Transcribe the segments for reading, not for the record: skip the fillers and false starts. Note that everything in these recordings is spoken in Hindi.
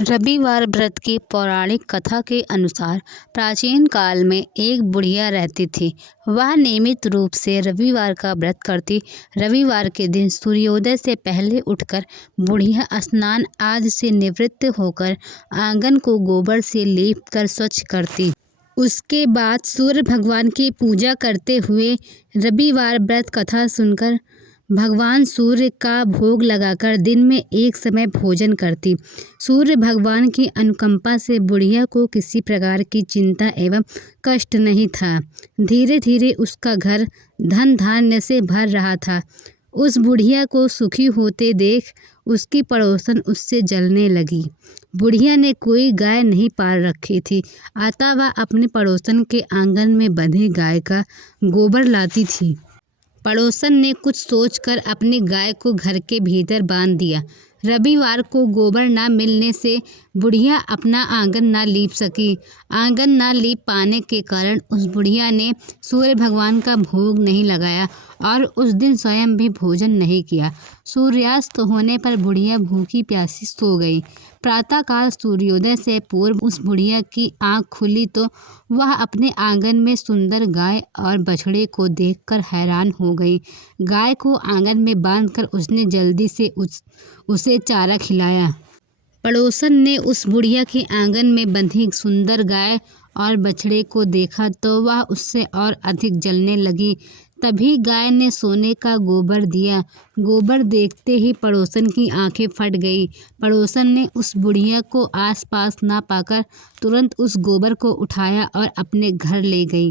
रविवार व्रत की पौराणिक कथा के अनुसार प्राचीन काल में एक बुढ़िया रहती थी। वह नियमित रूप से रविवार का व्रत करती। रविवार के दिन सूर्योदय से पहले उठकर बुढ़िया स्नान आदि से निवृत्त होकर आंगन को गोबर से लीप कर स्वच्छ करती। उसके बाद सूर्य भगवान की पूजा करते हुए रविवार व्रत कथा सुनकर भगवान सूर्य का भोग लगाकर दिन में एक समय भोजन करती। सूर्य भगवान की अनुकंपा से बुढ़िया को किसी प्रकार की चिंता एवं कष्ट नहीं था। धीरे धीरे उसका घर धन धान्य से भर रहा था। उस बुढ़िया को सुखी होते देख उसकी पड़ोसन उससे जलने लगी। बुढ़िया ने कोई गाय नहीं पाल रखी थी, अतः वह अपने पड़ोसन के आंगन में बंधी गाय का गोबर लाती थी। पड़ोसन ने कुछ सोचकर अपनी गाय को घर के भीतर बांध दिया। रविवार को गोबर न मिलने से बुढ़िया अपना आंगन न लीप सकी। आंगन न लीप पाने के कारण उस बुढ़िया ने सूर्य भगवान का भोग नहीं लगाया और उस दिन स्वयं भी भोजन नहीं किया। सूर्यास्त होने पर बुढ़िया भूखी प्यासी सो गई। प्रातःकाल सूर्योदय से पूर्व उस बुढ़िया की आंख खुली तो वह अपने आंगन में सुंदर गाय और बछड़े को देखकर हैरान हो गई। गाय को आंगन में बांधकर उसने जल्दी से उसे चारा खिलाया। पड़ोसन ने उस बुढ़िया के आंगन में बंधी सुंदर गाय और बछड़े को देखा तो वह उससे और अधिक जलने लगी। तभी गाय ने सोने का गोबर दिया। गोबर देखते ही पड़ोसन की आंखें फट गई। पड़ोसन ने उस बुढ़िया को आसपास ना पाकर तुरंत उस गोबर को उठाया और अपने घर ले गई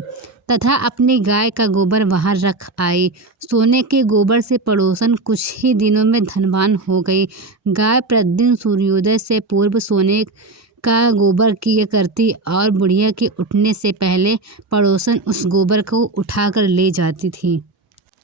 तथा अपनी गाय का गोबर वहां रख आई। सोने के गोबर से पड़ोसन कुछ ही दिनों में धनवान हो गई। गाय प्रतिदिन सूर्योदय से पूर्व सोने का गोबर किया करती और बुढ़िया के उठने से पहले पड़ोसन उस गोबर को उठाकर ले जाती थी।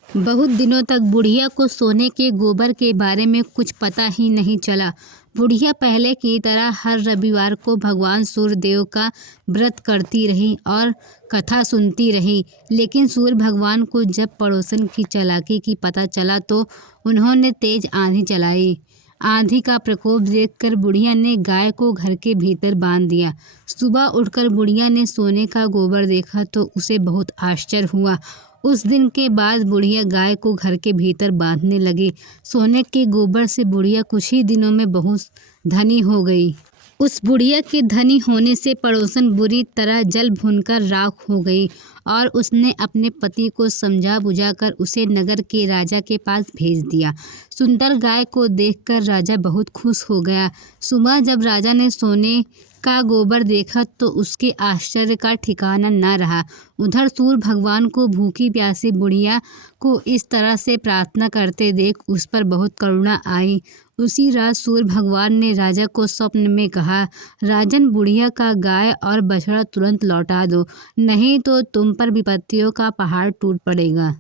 बहुत दिनों तक बुढ़िया को सोने के गोबर के बारे में कुछ पता ही नहीं चला। बुढ़िया पहले की तरह हर रविवार को भगवान सूर्यदेव का व्रत करती रही और कथा सुनती रही। लेकिन सूर्य भगवान को जब पड़ोसन की चालाकी की पता चला तो उन्होंने तेज आंधी चलाई। आंधी का प्रकोप देखकर बुढ़िया ने गाय को घर के भीतर बांध दिया। सुबह उठकर बुढ़िया ने सोने का गोबर देखा तो उसे बहुत आश्चर्य हुआ। उस दिन के बाद बुढ़िया गाय को घर के भीतर बांधने लगी। सोने के गोबर से बुढ़िया कुछ ही दिनों में बहुत धनी हो गई। उस बुढ़िया के धनी होने से पड़ोसन बुरी तरह जल भूनकर राख हो गई और उसने अपने पति को समझा बुझाकर उसे नगर के राजा के पास भेज दिया। सुंदर गाय को देखकर राजा बहुत खुश हो गया। सुबह जब राजा ने सोने का गोबर देखा तो उसके आश्चर्य का ठिकाना न रहा। उधर सूर्य भगवान को भूखी प्यासी बुढ़िया को इस तरह से प्रार्थना करते देख उस पर बहुत करुणा आई। उसी रात सूर्य भगवान ने राजा को स्वप्न में कहा, राजन, बुढ़िया का गाय और बछड़ा तुरंत लौटा दो, नहीं तो तुम पर विपत्तियों का पहाड़ टूट पड़ेगा।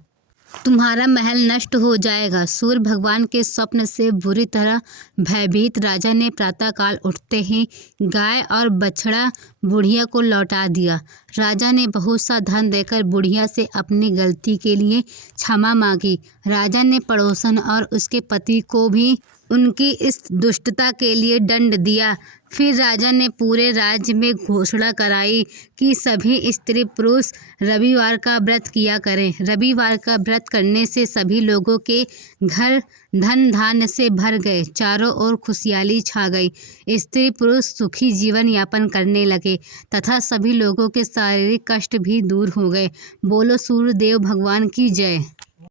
तुम्हारा महल नष्ट हो जाएगा। सूर्य भगवान के स्वप्न से बुरी तरह भयभीत राजा ने प्रातःकाल उठते ही गाय और बछड़ा बुढ़िया को लौटा दिया। राजा ने बहुत सा धन देकर बुढ़िया से अपनी गलती के लिए क्षमा मांगी। राजा ने पड़ोसन और उसके पति को भी उनकी इस दुष्टता के लिए दंड दिया। फिर राजा ने पूरे राज्य में घोषणा कराई कि सभी स्त्री पुरुष रविवार का व्रत किया करें। रविवार का व्रत करने से सभी लोगों के घर धन धान्य से भर गए। चारों ओर खुशहाली छा गई। स्त्री पुरुष सुखी जीवन यापन करने लगे तथा सभी लोगों के शारीरिक कष्ट भी दूर हो गए। बोलो सूर्यदेव भगवान की जय।